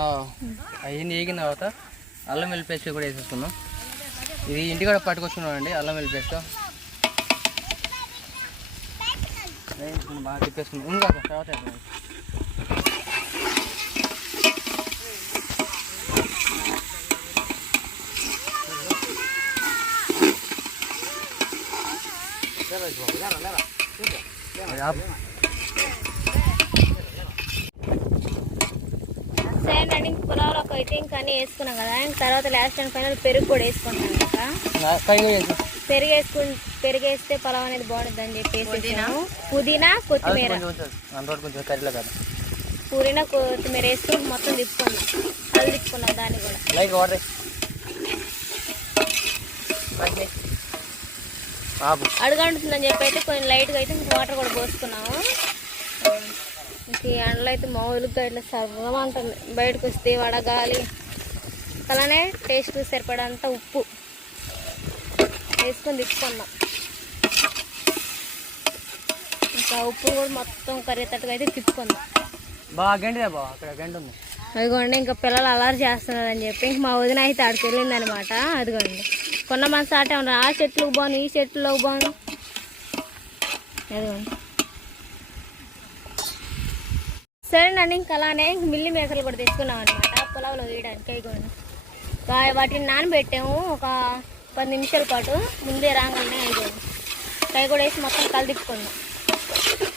అవన్నీ వేగిన తర్వాత అల్లం వెల్లి పేస్ట్ కూడా వేసేసుకుందాం. ఇది ఇంటికాడ పట్టుకొచ్చుకున్నాం అండి అల్లం వెల్లి పేస్ట్. బాగా తిప్పేసుకున్నాం ఇంకా తర్వాత. అది అండి ఇంక పులావ్లోకి అయితే ఇంకా అన్నీ వేసుకున్నాం కదా. ఇంక తర్వాత లాస్ట్ అండ్ ఫైనల్ పెరుగు కూడా వేసుకుంటాం ఇంకా. నా- కై కూడా వేసుకో. పెరుగు వేసుకుని పెరుగు వేస్తే పులావ్ అనేది బాగుంటుంది అని చెప్పేసి. పుదీనా? అది కొత్తిమీర పుదీనా కొత్తిమీర వేసుకుని మొత్తం తిప్పుకున్నాం. కళ్ళు తిప్పుకున్నాం దాన్ని కూడా. ఆపు. అడుగంటుందని చెప్పి అయితే కొంచెం లైట్గా అయితే వాటర్ కూడా పోసుకున్నాము. ఈ ఎండలో అయితే మామూలుగా ఇట్లా సర్వం అంటుంది బయటకు వస్తే వడగాలి. అలానే టేస్ట్ సరిపడంత ఉప్పు వేసుకొని తిప్పుకున్నాం. ఇంకా ఉప్పు కూడా మొత్తం కరిగేటట్టుగా అయితే తిప్పుకుందాం బాగా అక్కడ గంట ఉంది. అదిగోండి ఇంకా పిల్లలు అలర్ చేస్తున్నారని చెప్పి ఇంక మా వదిన అయితే ఆడికి వెళ్ళింది అనమాట అదిగోండి. కొన్న మంది ఆటే ఉన్నారు ఆ చెట్లకు బాను ఈ చెట్లకు బాను. అదిగోండి. సరేనండి ఇంక అలానే ఇంక మిల్లి మేకలు కూడా తెచ్చుకున్నాం అనమాట పొలంలో వేయడానికి అయిపోయింది వాటిని నానబెట్టాము. ఒక పది నిమిషాల పాటు ముందే రాగానే అయిపోయింది కై కూడా వేసి మొత్తం కలిదిప్పుకున్నాం.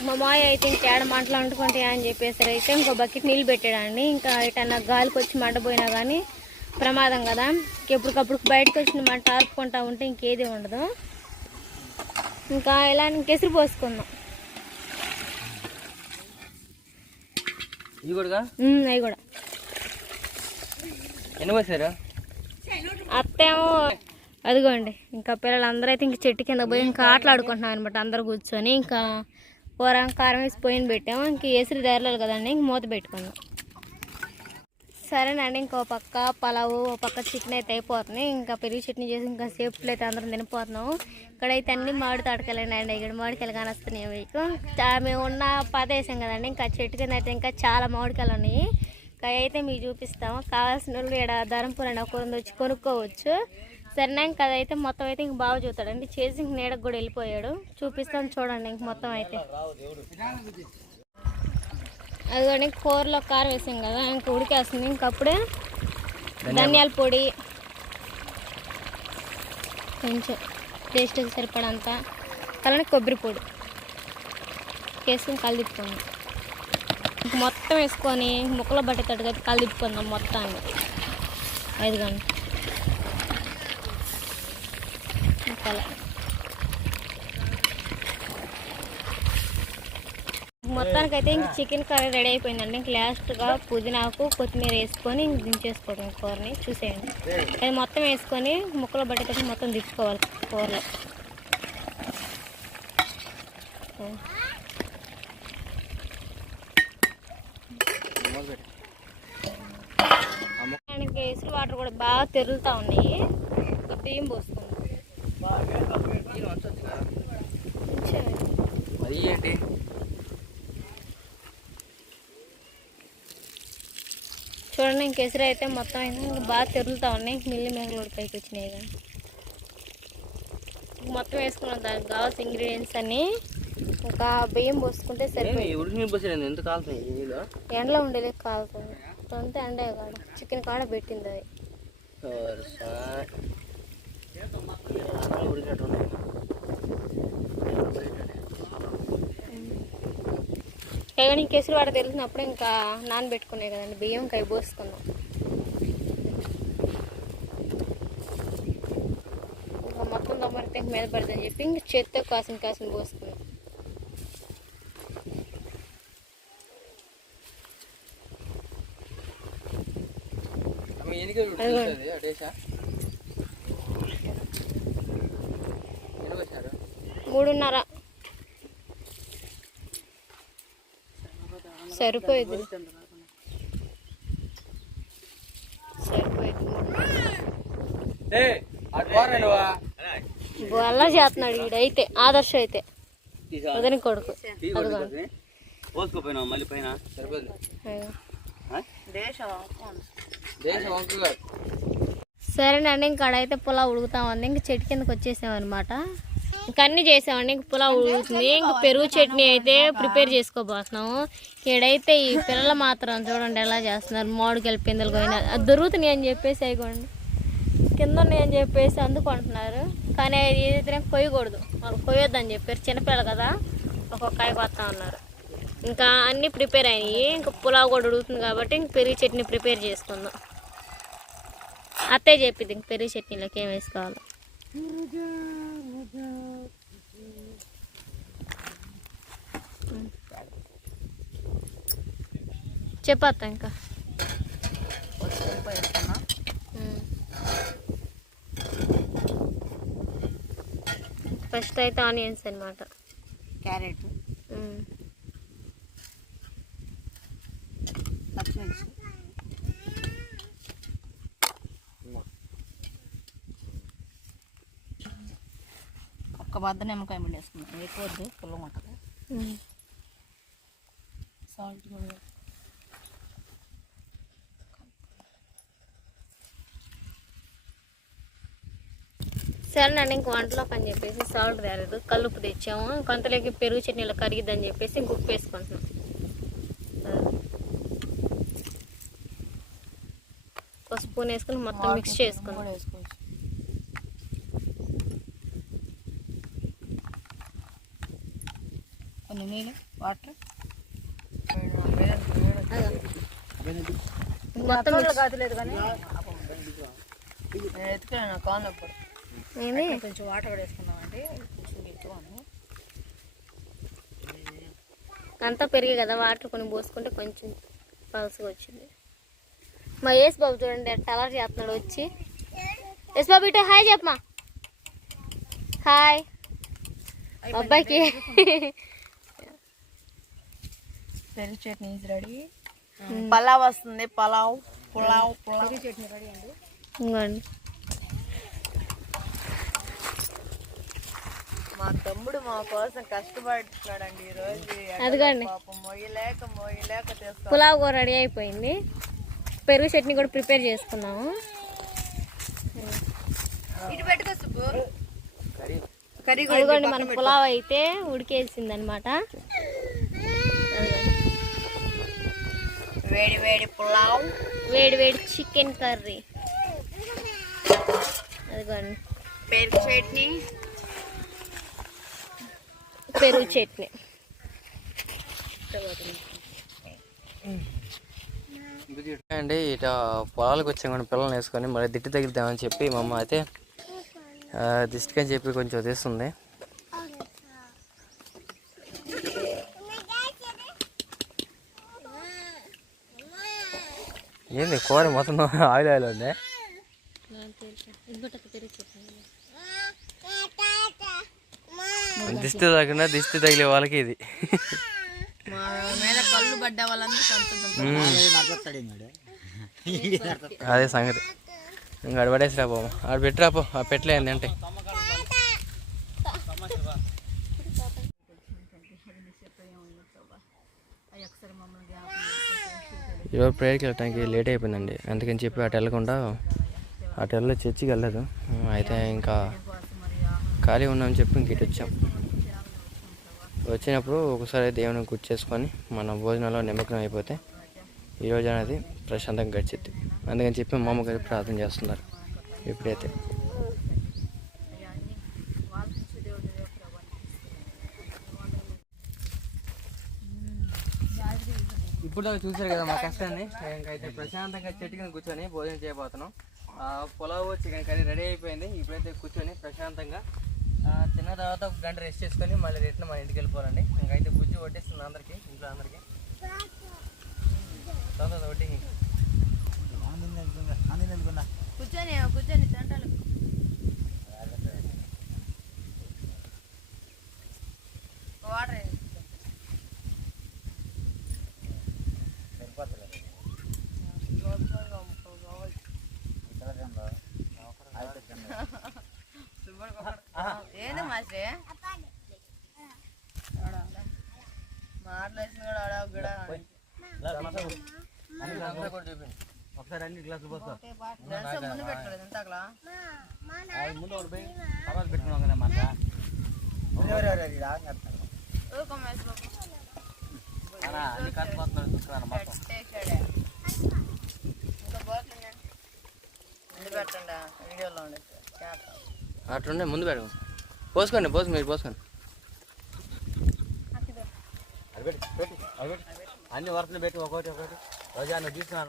మా మాయ అయితే ఇంకేడ మంటలు వండుకుంటాయా అని చెప్పేసి అయితే ఇంకో బకెట్ నీళ్ళు పెట్టాడండి. ఇంకా ఇటన్నా గాలికి వచ్చి మంటపోయినా కానీ ప్రమాదం కదా. ఎప్పటికప్పుడు బయటకు వచ్చిన మంట ఆర్పుకుంటా ఉంటే ఇంకేది ఉండదు. ఇంకా ఇలా ఇంకెసురు పోసుకుందాం ఇవి కూడా ఉమ్, అవి కూడా. ఎన్ని పోసారు? అత్తేమో అదిగోండి ఇంకా పిల్లలందరూ అయితే ఇంక చెట్టు కింద పోయి ఇంకా ఆటలాడుకుంటున్నాం అనమాట అందరు కూర్చొని ఇంకా కూర కారం వేసి పొయ్యిన పెట్టాము ఇంక ఎసురు దేరలేదు కదండి ఇంక మూత పెట్టుకున్నాం. సరేనండి ఇంకో పక్క పలావు ఓ పక్క చికెన్ అయితే అయిపోతుంది. ఇంకా పెరుగు చట్నీ చేసి ఇంకా సేపులు అయితే అందరం తినిపోతున్నాము ఇక్కడైతే అన్ని మామిడి తోటకెళ్ళండి అండి ఇక్కడ మామిడికాయలు కానొస్తున్నాయి మీకు. మేము ఉన్న ప్రదేశం కదండి ఇంకా చెట్టు కింద అయితే ఇంకా చాలా మామిడికాయలు ఉన్నాయి. ఇంకా అయితే మీకు చూపిస్తాము కావాల్సిన వాళ్ళు ఇక్కడ ధరంపూర్ అని ఒక వచ్చి కొనుక్కోవచ్చు. సరేనా ఇంకా అదైతే మొత్తం అయితే ఇంక బాగా చూస్తాడండి. చేసి ఇంక నీడకు కూడా వెళ్ళిపోయాడు. చూపిస్తాను చూడండి ఇంక మొత్తం అయితే. అదిగోండి కూరలో కారం వేసాం కదా ఇంక ఉడికేస్తుంది. ఇంక అప్పుడే ధనియాల పొడి. కొంచెం టేస్ట్ సరిపడంత. అలానే కొబ్బరి పొడి. వేసుకొని కలిదిప్పుకుందాం ఇంక మొత్తం వేసుకొని ముక్కలు పట్టేటట్టుగా అయితే కలిదిప్పుకుందాం మొత్తాన్ని. ఐదుగండి అలా. మొత్తానికి అయితే ఇంక చికెన్ కర్రీ రెడీ అయిపోయిందండి. ఇంక లాస్ట్గా పుదీనాకు కొత్తిమీర వేసుకొని ఇంక దించేసుకోవడం కూరని. చూసేయండి. అది మొత్తం వేసుకొని ముక్కలు పట్టేటప్పుడు మొత్తం దిప్పుకోవాలి కూరలో. దానికి వాటర్ కూడా బాగా తెరులుతూ ఉన్నాయి. బియ్యం పోసుకుందాం. మరి ఏంటి? చూడండి ఇంక ఎసురు అయితే మొత్తం అయితే ఇంక బాగా తెరులుతూ ఉన్నాయి. మిల్లి మేకలు పైకి వచ్చినాయి కానీ మొత్తం వేసుకున్నాం దానికి కావాల్సిన ఇంగ్రీడియంట్స్ అన్నీ. ఒక బియ్యం పోసుకుంటే సరిపోయి ఉడికి పోసారు ఎంత కాలుతున్నాయి ఈ నీళ్ళు? ఎండలో ఉండేది కాలుతుంది. అంతా ఎండే కాడ చికెన్ కాడ పెట్టింది అది. కానీ కేసులు వాడ తెలిసినప్పుడు ఇంకా నానబెట్టుకున్నాయి కదండి బియ్యం కై పోసుకున్నాం ఇంకా మొత్తం దమ్మరితే మీద పడుతుందని చెప్పి ఇంక చేత్తో కాసిన కాసిన పోసుకున్నాం మూడున్నర. సరిపోయింది. వల్ల చేస్తున్నాడు ఈడైతే ఆదర్శ అయితే. వదిన కొడుకు. మళ్ళీ పైన సరేనండి ఇంకా అయితే పులావ్ ఉడుకుతామండి ఇంక చెట్టు కిందకి వచ్చేసామన్నమాట. ఇంకా అన్నీ చేసామండి ఇంక పులావ్ ఉడుకుతుంది ఇంక పెరుగు చట్నీ అయితే ప్రిపేర్ చేసుకోబోతున్నాము. ఈడైతే ఈ పిల్లలు మాత్రం చూడండి ఎలా చేస్తున్నారు. మామిడికాయలు పిందెలు పోయినా అది దొరుకుతున్నాయి అని చెప్పేసి అయిపోండి కింద ఉన్నాయి అని చెప్పేసి అందుకుంటున్నారు కానీ అది ఏదైతే కొయ్యకూడదు. వాళ్ళు కొయ్యొద్దని చెప్పారు. చిన్నపిల్లలు కదా. ఒక్కొక్క కాయ కొత్తా ఉన్నారు. ఇంకా అన్నీ ప్రిపేర్ అయినాయి. ఇంకా పులావ్ కూడా ఉడుకుతుంది కాబట్టి ఇంక పెరుగు చట్నీ ప్రిపేర్ చేసుకుందాం. అత్తే చెప్పింది ఇంక పెరుగు చట్నీలోకి ఏం వేసుకోవాలో. చెప్పత్తా ఇంకా. ఫస్ట్ అయితే ఆనియన్స్ అనమాట క్యారెట్ పచ్చిమిర్చి. ఒక్క బద్ద నిమ్మకాయ పిండి వేసుకున్నాం ఎక్కువ వద్దు పుల్ల ఉంటుంది సాల్ట్ కూడా సరేనండి ఇంక వంటలోకి అని చెప్పేసి సాల్ట్ తేలేదు కల్లుపు తెచ్చాము. కొంతలోకి పెరుగు చట్నీలో కరిగిద్దని చెప్పేసి ఇంక ఉప్పు వేసుకుంటున్నాం. ఒక స్పూన్ వేసుకుని మొత్తం మిక్స్ చేసుకున్నాం కొన్ని నీళ్ళు వాటర్. మొత్తం mix- కాదులేదు కానీ. నేను ఎత్తుకున్నాను కానప్పుడు ఏంది కొంచెం వాటర్ కూడా వేసుకున్నామండి అంతా పెరిగి కదా వాటర్ కొన్ని పోసుకుంటే కొంచెం పలసగా వచ్చింది. మా యేసు బాబు చూడండి అలర్ చేస్తున్నాడు వచ్చి. యేసు బాబు ఇటు హాయ్ చెప్పమా. హాయ్. అబ్బాయికి. పెరుగు చట్నీ ఈజ్ రెడీ పలావ్ వస్తుంది పలావ్ పులావ్ పులావ్. చట్నీ రెడీ అండి. ఇంకోండి మా తమ్ముడు మా కోసం కష్టపడుతున్నాడండి ఈ రోజు. అదిగోండి. మొయ్యలేక మొయ్యలేక పులావ్ కూర రెడీ అయిపోయింది. పెరుగు చట్నీ కూడా ప్రిపేర్ చేసుకున్నాము. ఇటు పెట్టుకో సుబ్బు. కర్రీ. మన పులావ్ అయితే ఉడికేసింది అనమాట వేడి వేడి పులావ్. వేడి వేడి చికెన్ కర్రీ. అదిగోండి. పెరుగు చట్నీ. పెరుగు చట్నీ. అండి ఇట పొలాలకు వచ్చాం కానీ పిల్లల్ని వేసుకొని మళ్ళీ దిట్టి తగిలిద్దామని చెప్పి మా అమ్మ అయితే ఆ, దిష్టికి అని చెప్పి కొంచెం తీస్తుంది. ఏంది కూర మొత్తం ఆయిల్ ఆయిల్ ఉంది? దిష్టి తగిన దిష్టి తగిలే వాళ్ళకి ఇది. అదే సంగతి. ఇంకా ఆడ పడేసిరా పో ఆడ పెట్టిరా పో ఆ పెట్టలేదు అంటే. ఈరోజు ప్రేయర్కి వెళ్ళటానికి లేట్ అయిపోయిందండి. అందుకని చెప్పి అటు వెళ్ళకుండా అటు వెళ్ళి చర్చికి వెళ్ళలేదు. అయితే ఇంకా ఖాళీ ఉన్నామని చెప్పి ఇంక ఇటు వచ్చాం. వచ్చినప్పుడు ఒకసారి దేవుని గుర్తు చేసుకొని మన భోజనంలో నిమగ్నం అయిపోతే ఈరోజు అనేది ప్రశాంతంగా గడిచిద్ది. అందుకని చెప్పి మా అమ్మగారు ప్రార్థన చేస్తున్నారు. ఇప్పుడైతే ఇప్పుడు దాకా చూసారు కదా మా కష్టాన్ని. ఇంకైతే ప్రశాంతంగా చెట్టు కింద కూర్చొని భోజనం చేయబోతున్నాం. ఆ, పులావ్ చికెన్ కర్రీ రెడీ అయిపోయింది. ఇప్పుడైతే కూర్చొని ప్రశాంతంగా తిన్న తర్వాత ఒక గంట రెస్ట్ చేసుకొని మళ్ళీ రిటర్న్ మా ఇంటికి వెళ్ళిపోవాలండి. ఇంకైతే బుజ్జి వడ్డిస్తుంది అందరికీ ఇంట్లో అందరికీ. తర్వాత వడ్డీ కూర్చొని కూర్చొని తింటాను వాటర్ ఏంది మాస్టరే మాట్లాడిన కూడా అడగ కూడా అంతా కూడా చూపించు ఒకసారి అన్ని గ్లాసులు పోస్తా. ముందు పెట్టలేదు ఎంత అక్కడ ముందు ఒకటి పోయి తర్వాత పెట్టుకున్నాం కదా మాట అన్నా కట్టుకోస్తున్నాడు చూస్తున్నాను మొత్తం. పెట్టండి వీడియోలో ఉండేది చేస్తాం. అట్లుండే ముందు పెడదాం. పోసుకోండి పోసు మీరు పోసుకోండి. అన్ని వరుసలు పెట్టి ఒకటి ఒకటి. రోజా నువ్వు తీసుకున్నాను